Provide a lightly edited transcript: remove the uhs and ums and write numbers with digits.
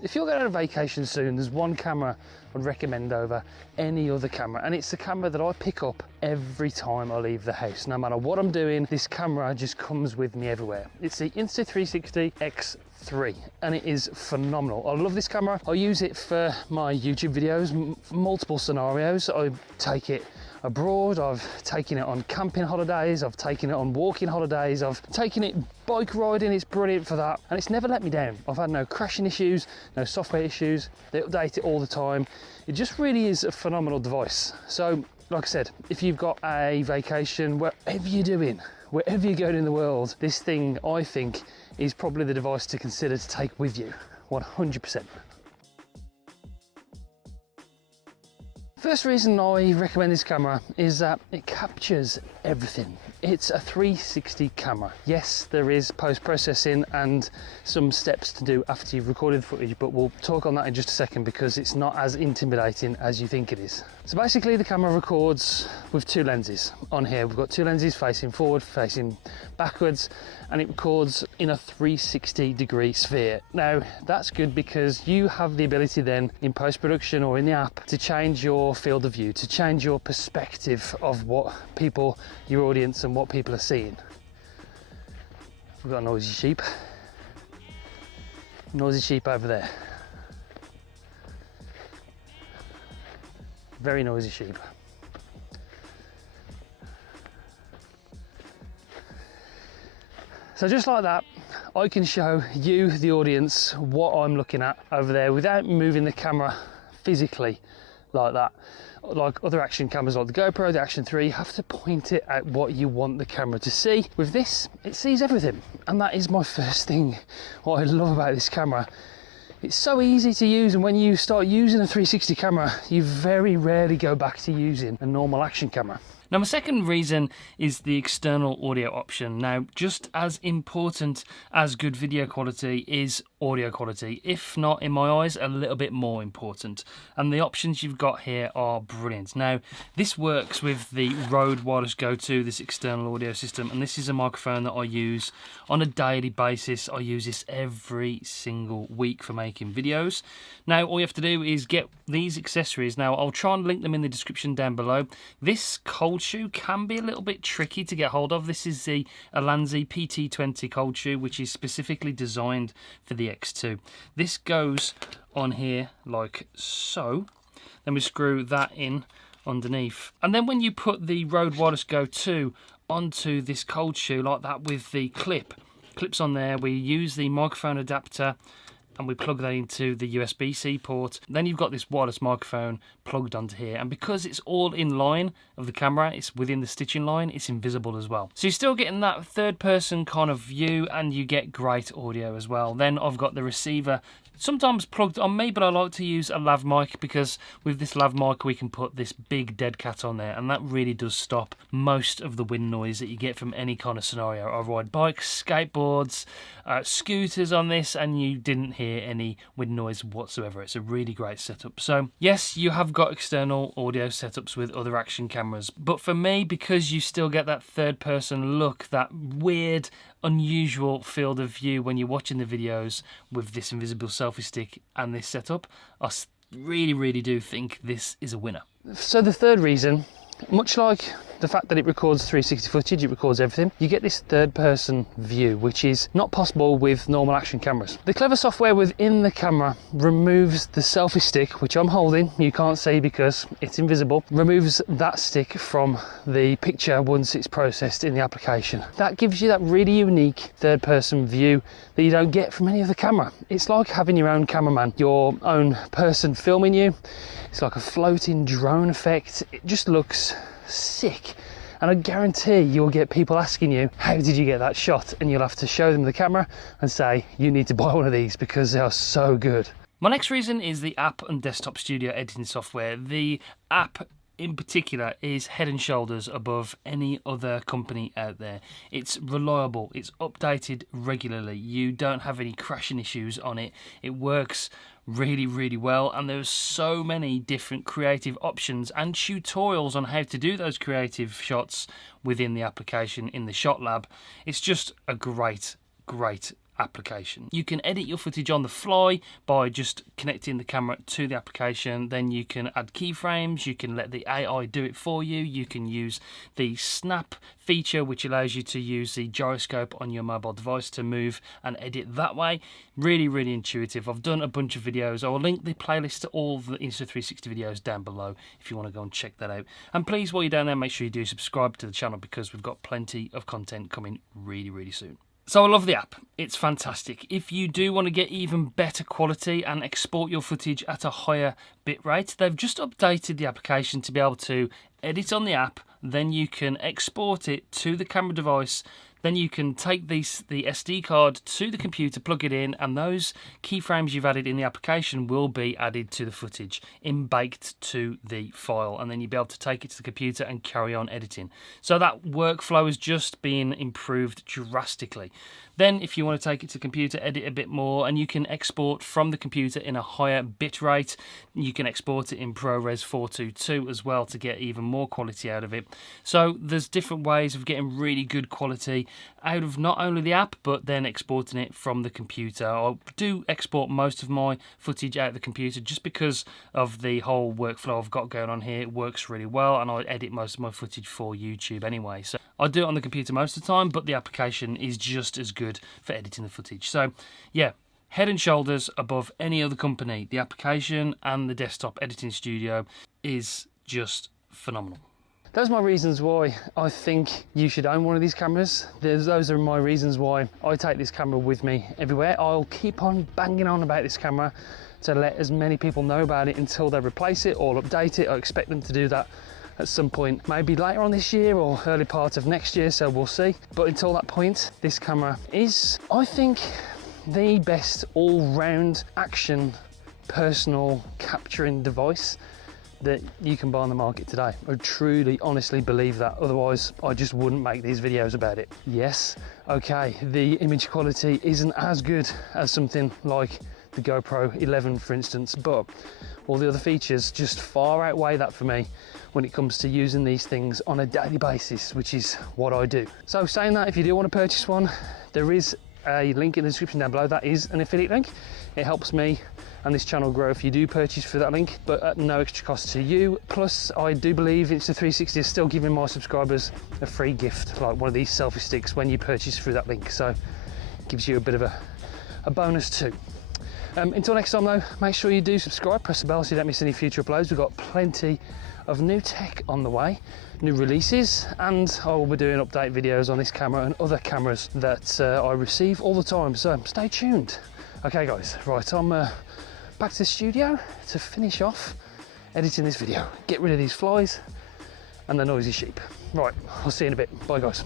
If you're going on a vacation soon, there's one camera I'd recommend over any other camera, and it's the camera that I pick up every time I leave the house. No matter what I'm doing, this camera just comes with me everywhere. It's the Insta360 X3, and it is phenomenal. I love this camera. I use it for my YouTube videos, multiple scenarios. I take it abroad, I've taken it on camping holidays, I've taken it on walking holidays, I've taken it bike riding. It's brilliant for that, and it's never let me down. I've had no crashing issues, no software issues. They update it all the time. It just really is a phenomenal device. So like I said, if you've got a vacation, wherever you're doing, wherever you're going in the world, this thing I think is probably the device to consider to take with you, 100%. First reason I recommend this camera is that it captures everything. It's a 360 camera. Yes, there is post-processing and some steps to do after you've recorded the footage, but we'll talk on that in just a second because it's not as intimidating as you think it is. So basically the camera records with two lenses. On here we've got two lenses facing forward, facing backwards, and it records in a 360-degree sphere. Now that's good because you have the ability then in post-production or in the app to change your field of view, to change your perspective of what people, your audience, and what people are seeing. We've got a noisy sheep. Noisy sheep over there. Very noisy sheep. So just like that, I can show you, the audience, what I'm looking at over there without moving the camera physically like that. Like other action cameras like the GoPro, the Action 3, you have to point it at what you want the camera to see. With this, it sees everything. And that is my first thing, what I love about this camera. It's so easy to use, and when you start using a 360 camera, you very rarely go back to using a normal action camera. Now, my second reason is the external audio option. Now, just as important as good video quality is audio quality, if not, in my eyes, a little bit more important. And the options you've got here are brilliant. Now, this works with the Rode Wireless Go 2, this external audio system, and this is a microphone that I use on a daily basis. I use this every single week for making videos. Now, all you have to do is get these accessories. Now, I'll try and link them in the description down below. This cold shoe can be a little bit tricky to get hold of. This is the Alanzi PT20 cold shoe, which is specifically designed for the X2. This goes on here like so. Then we screw that in underneath. And then when you put the Rode Wireless Go 2 onto this cold shoe like that with the clips on there, we use the microphone adapter and we plug that into the USB-C port. Then you've got this wireless microphone plugged onto here, and because it's all in line of the camera, it's within the stitching line, it's invisible as well. So you're still getting that third person kind of view, and you get great audio as well. Then I've got the receiver sometimes plugged on me, but I like to use a lav mic because with this lav mic we can put this big dead cat on there, and that really does stop most of the wind noise that you get from any kind of scenario. I ride bikes, skateboards, scooters on this, and you didn't hear any wind noise whatsoever. It's a really great setup. So yes, you have got external audio setups with other action cameras, but for me, because you still get that third person look, that weird unusual field of view when you're watching the videos with this invisible selfie stick and this setup, I really do think this is a winner. So the third reason, much like the fact that it records 360 footage, it records everything, you get this third person view, which is not possible with normal action cameras. The clever software within the camera removes the selfie stick, which I'm holding, you can't see because it's invisible, removes that stick from the picture once it's processed in the application. That gives you that really unique third person view that you don't get from any other camera. It's like having your own cameraman, your own person filming you. It's like a floating drone effect. It just looks sick, and I guarantee you'll get people asking you, how did you get that shot? And you'll have to show them the camera and say, you need to buy one of these because they are so good. My next reason is the app and desktop studio editing software. The app in particular is head and shoulders above any other company out there. It's reliable, it's updated regularly, you don't have any crashing issues on it, it works really well, and there's so many different creative options and tutorials on how to do those creative shots within the application in the shot lab. It's just a great application. You can edit your footage on the fly by just connecting the camera to the application. Then you can add keyframes, you can let the AI do it for you, you can use the snap feature which allows you to use the gyroscope on your mobile device to move and edit that way. Really intuitive. I've done a bunch of videos. I'll link the playlist to all the Insta360 videos down below if you want to go and check that out. And please, while you're down there, make sure you do subscribe to the channel because we've got plenty of content coming really soon. So I love the app, it's fantastic. If you do want to get even better quality and export your footage at a higher bitrate, they've just updated the application to be able to edit on the app, then you can export it to the camera device, then you can take the SD card to the computer, plug it in, and those keyframes you've added in the application will be added to the footage, baked to the file, and then you'll be able to take it to the computer and carry on editing. So that workflow has just been improved drastically. Then if you want to take it to the computer, edit a bit more, and you can export from the computer in a higher bit rate. You can export it in ProRes 422 as well to get even more quality out of it. So there's different ways of getting really good quality out of not only the app, but then exporting it from the computer. I do export most of my footage out of the computer just because of the whole workflow I've got going on here. It works really well, and I edit most of my footage for YouTube anyway. So I do it on the computer most of the time, but the application is just as good for editing the footage. So yeah, head and shoulders above any other company. The application and the desktop editing studio is just phenomenal. Those are my reasons why I think you should own one of these cameras. Those are my reasons why I take this camera with me everywhere. I'll keep on banging on about this camera to let as many people know about it until they replace it or update it. I expect them to do that at some point, maybe later on this year or early part of next year, so we'll see. But until that point, this camera is, I think, the best all-round action personal capturing device that you can buy on the market today. I truly, honestly believe that. Otherwise, I just wouldn't make these videos about it. Yes, okay, the image quality isn't as good as something like the GoPro 11, for instance, but all the other features just far outweigh that for me when it comes to using these things on a daily basis, which is what I do. So saying that, if you do want to purchase one, there is a link in the description down below. That is an affiliate link. It helps me and this channel grow if you do purchase through that link, but at no extra cost to you. Plus, I do believe Insta360 is still giving my subscribers a free gift, like one of these selfie sticks, when you purchase through that link. So it gives you a bit of a bonus too. Until next time though, make sure you do subscribe, press the bell so you don't miss any future uploads. We've got plenty of new tech on the way, new releases, and I will be doing update videos on this camera and other cameras that I receive all the time, so stay tuned. Okay guys, right, I'm back to the studio to finish off editing this video, get rid of these flies and the noisy sheep. Right, I'll see you in a bit. Bye guys.